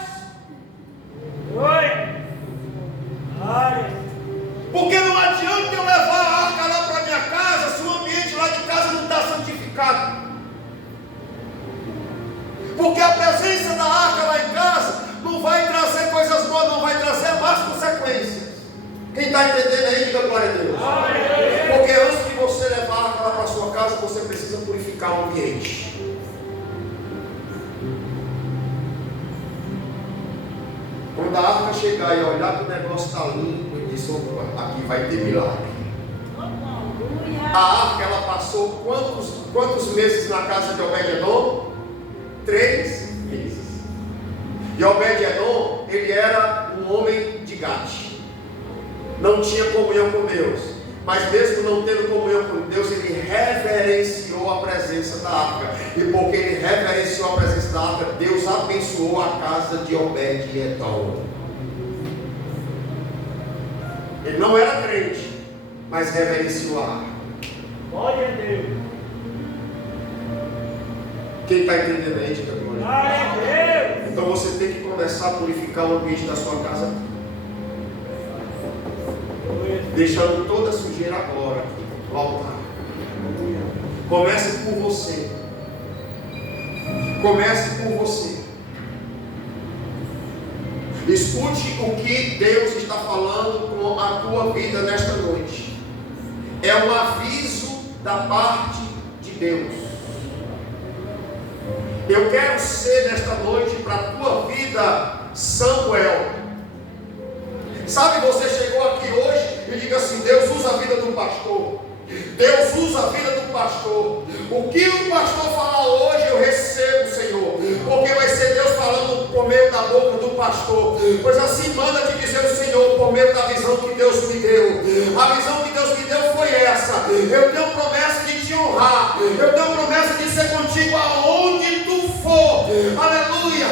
Porque não adianta eu levar a arca lá para minha casa se o ambiente lá de casa não está santificado. Porque a presença da arca lá em casa não vai trazer coisas boas, não vai trazer más consequências. Quem está entendendo aí, diga glória a Deus. Porque antes de você levar a arca lá para a sua casa, você precisa purificar o ambiente. Quando a arca chegar e olhar que o negócio está limpo, e diz: aqui vai ter milagre. A arca, ela passou quantos meses na casa de Obed-Edom? 3 meses. E Obed-Edom, ele era um homem de Gate. Não tinha comunhão com Deus. Mas mesmo não tendo comunhão com Deus, ele reverenciou a presença da arca. E porque ele reverenciou a presença da arca, Deus abençoou a casa de Obed-Edom. Ele não era crente, mas reverenciou a arca. Glória a Deus. Quem está entendendo aí, diga glória a Deus. Então você tem que começar a purificar o ambiente da sua casa, deixando toda a sujeira agora aqui no altar. Comece por você. Comece por você. Escute o que Deus está falando com a tua vida nesta noite. É um aviso da parte de Deus. Eu quero ser nesta noite para a tua vida Samuel. Sabe, você chegou aqui hoje e diga assim: Deus usa a vida do pastor. Deus usa a vida do pastor. O que o pastor falar hoje eu recebo, Senhor, porque vai ser Deus falando por meio da boca do pastor. Pois assim manda te dizer o Senhor, por meio da visão que Deus me deu. A visão que Deus me deu foi essa: eu tenho promessa de te honrar, eu tenho promessa de ser contigo aonde tu for. Aleluia.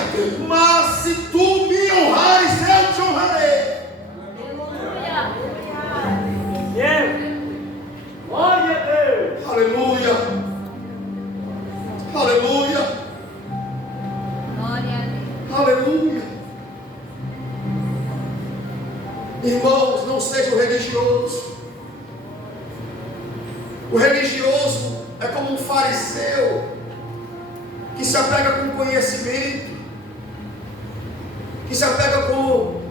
Mas se tu me honrares, eu te honrarei. Glória a Deus. Aleluia. Aleluia. Glória a Deus. Aleluia. Irmãos, não sejam religiosos. O religioso é como um fariseu que se apega com conhecimento, que se apega com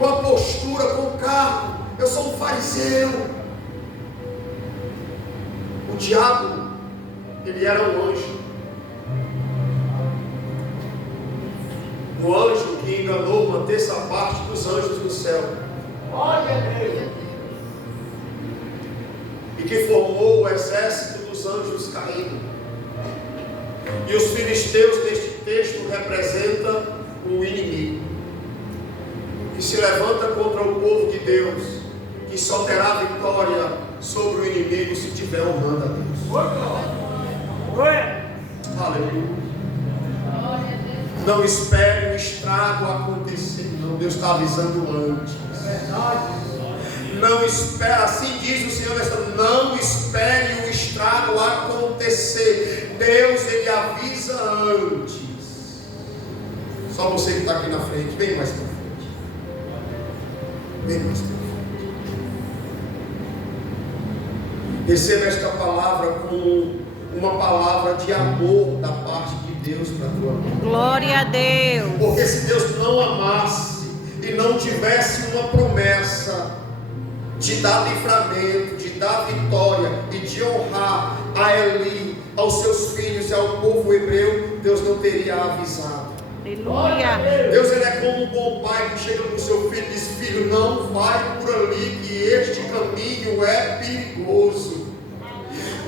a postura, com o cargo. Eu sou um fariseu. O diabo, ele era um anjo. O anjo que enganou uma terça parte dos anjos do céu. Glória a Deus. E que formou o exército dos anjos caídos. E os filisteus deste texto representam o inimigo, que se levanta contra o povo de Deus, que só terá vitória sobre o inimigo se estiver honrando a Deus. Aleluia. Não espere o estrago acontecer. Não, Deus está avisando antes. Não espera, assim diz o Senhor nesta noite, não espere o estrago acontecer. Deus, Ele avisa antes. Só você que está aqui na frente, vem mais para frente. Vem mais para frente. Receba esta palavra como uma palavra de amor da parte de Deus para a tua vida. Glória a Deus. Porque se Deus não amasse e não tivesse uma promessa de dar livramento, de dar vitória e de honrar a Eli, aos seus filhos e ao povo hebreu, Deus não teria avisado. Aleluia. Deus, Ele é como um bom pai que chega para o seu filho e diz: filho, não vai por ali, que este caminho é perigoso.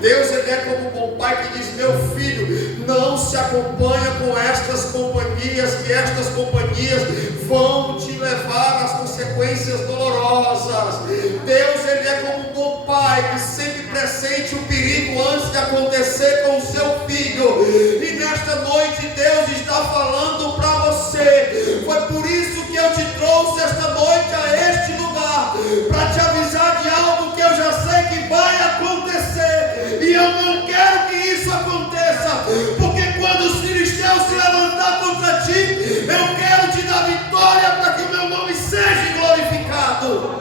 Deus, Ele é como um bom pai que diz: meu filho, não se acompanha com estas companhias, que estas companhias vão te levar às consequências dolorosas. Deus, Ele é como um bom pai que sempre pressente o perigo antes de acontecer com o seu filho. E nesta noite Deus está falando para você. Foi por isso que eu te trouxe esta noite a este lugar, para te avisar de algo que eu já sei que vai acontecer. E eu não quero que isso aconteça, porque quando os filisteus se levantar contra ti, eu quero te dar vitória para que o meu nome seja glorificado.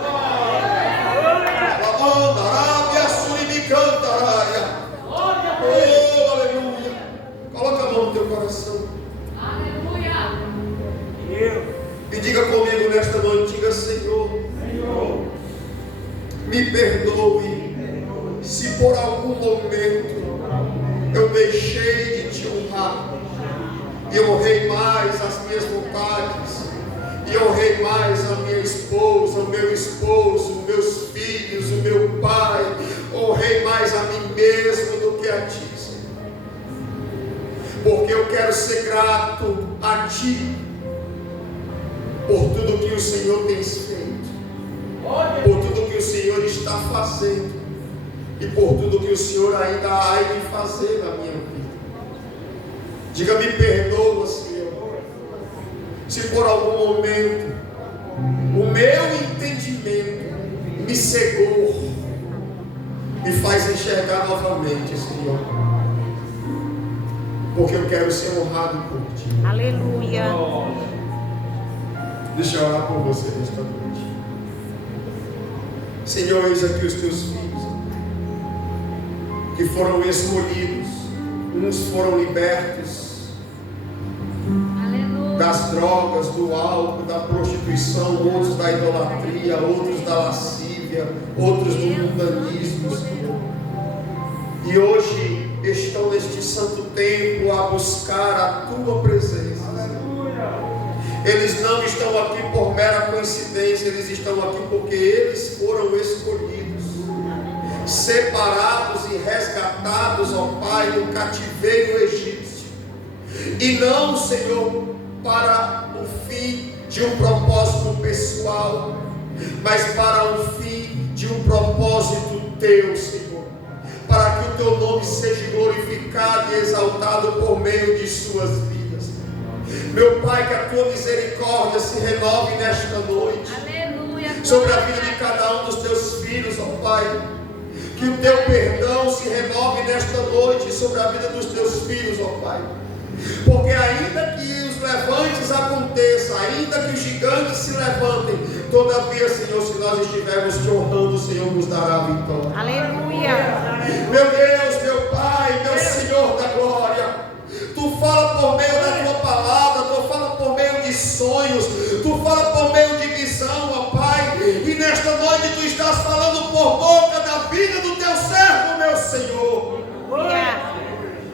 Oh, aleluia. Coloca a mão no teu coração. Aleluia. E diga comigo nesta noite, diga: Senhor, me perdoe se por algum momento eu deixei de te honrar e honrei mais as minhas vontades, e honrei mais a minha esposa, o meu esposo, meus filhos, o meu pai, honrei mais a mim mesmo do que a ti, Senhor. Porque eu quero ser grato a ti por tudo que o Senhor tem feito, por tudo que o Senhor está fazendo e por tudo que o Senhor ainda há de fazer na minha vida. Diga: me perdoa, Senhor, se por algum momento o meu entendimento me cegou, me faz enxergar novamente, Senhor, porque eu quero ser honrado por ti. Aleluia. Deixa eu orar por você nesta noite. Senhor, eis aqui os teus filhos que foram escolhidos. Uns foram libertos das drogas, do álcool, da prostituição, outros da idolatria, outros da lascívia, outros do mundanismo, Senhor. E hoje estão neste santo templo a buscar a tua presença. Eles não estão aqui por mera coincidência, eles estão aqui porque eles foram escolhidos, separados e resgatados, ó Pai, do cativeiro egípcio. E não, Senhor, para o fim de um propósito pessoal, mas para o fim de um propósito teu, Senhor, para que o teu nome seja glorificado e exaltado por meio de suas vidas. Meu Pai, que a tua misericórdia se renove nesta noite. Aleluia. Sobre a vida de cada um dos teus filhos, ó Pai. Que o teu perdão se renove nesta noite sobre a vida dos teus filhos, ó Pai. Porque ainda que os levantes aconteçam, ainda que os gigantes se levantem, todavia, Senhor, se nós estivermos te honrando, o Senhor nos dará a vitória. Aleluia. Meu Deus, meu Pai, meu Senhor da glória, Tu fala por meio da tua palavra, Tu fala por meio de sonhos, Tu fala por meio de visão, ó Pai. E nesta noite Tu estás falando por boca da vida do Teu servo, meu Senhor.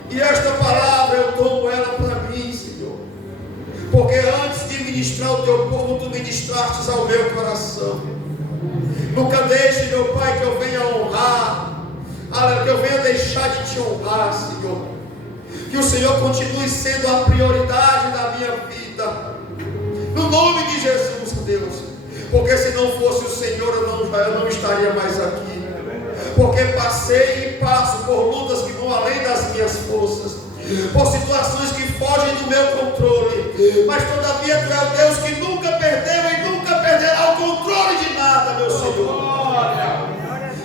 E esta palavra eu tomo ela para mim, Senhor. Porque antes de ministrar o Teu povo, Tu ministraste ao meu coração. Nunca deixe, meu Pai, que eu venha honrar, que eu venha deixar de Te honrar, Senhor. Que o Senhor continue sendo a prioridade da minha vida, no nome de Jesus, Deus. Porque se não fosse o Senhor, eu não estaria mais aqui. Porque passei e passo por lutas que vão além das minhas forças, por situações que fogem do meu controle, mas todavia Tu é o Deus que nunca perdeu e nunca perderá o controle de nada, meu Senhor.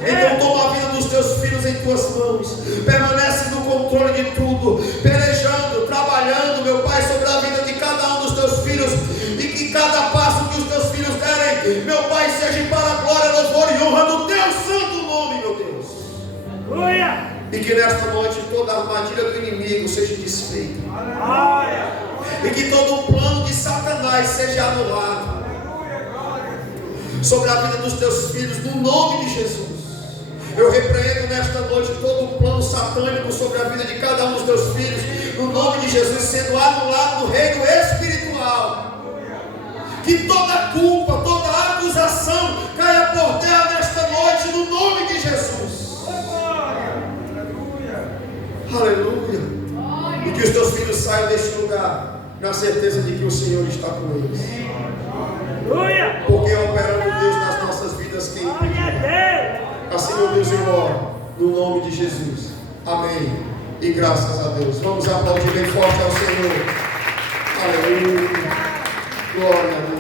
Então toma a vida dos Teus filhos em Tuas mãos, permanece no controle de tudo, pelejando, trabalhando, meu Pai, sobre a vida de cada um dos Teus filhos, e que cada passo que os Teus filhos derem, meu Pai, seja para a glória, louvor e honra do Teu santo nome, meu Deus. E que nesta noite toda a armadilha do inimigo seja desfeita, e que todo o plano de Satanás seja anulado sobre a vida dos Teus filhos, no nome de Jesus. Eu repreendo nesta noite todo o plano satânico sobre a vida de cada um dos Teus filhos, no nome de Jesus, sendo anulado no reino espiritual. Que toda culpa, toda acusação caia por terra nesta noite, no nome de Jesus. Aleluia. E que os Teus filhos saiam deste lugar na certeza de que o Senhor está com eles. Aleluia. Porque operando Deus nas nossas vidas, quem impedirá? Assim, meu Deus, eu oro no nome de Jesus. Amém. E graças a Deus. Vamos aplaudir bem forte ao Senhor. Aleluia. Glória a Deus.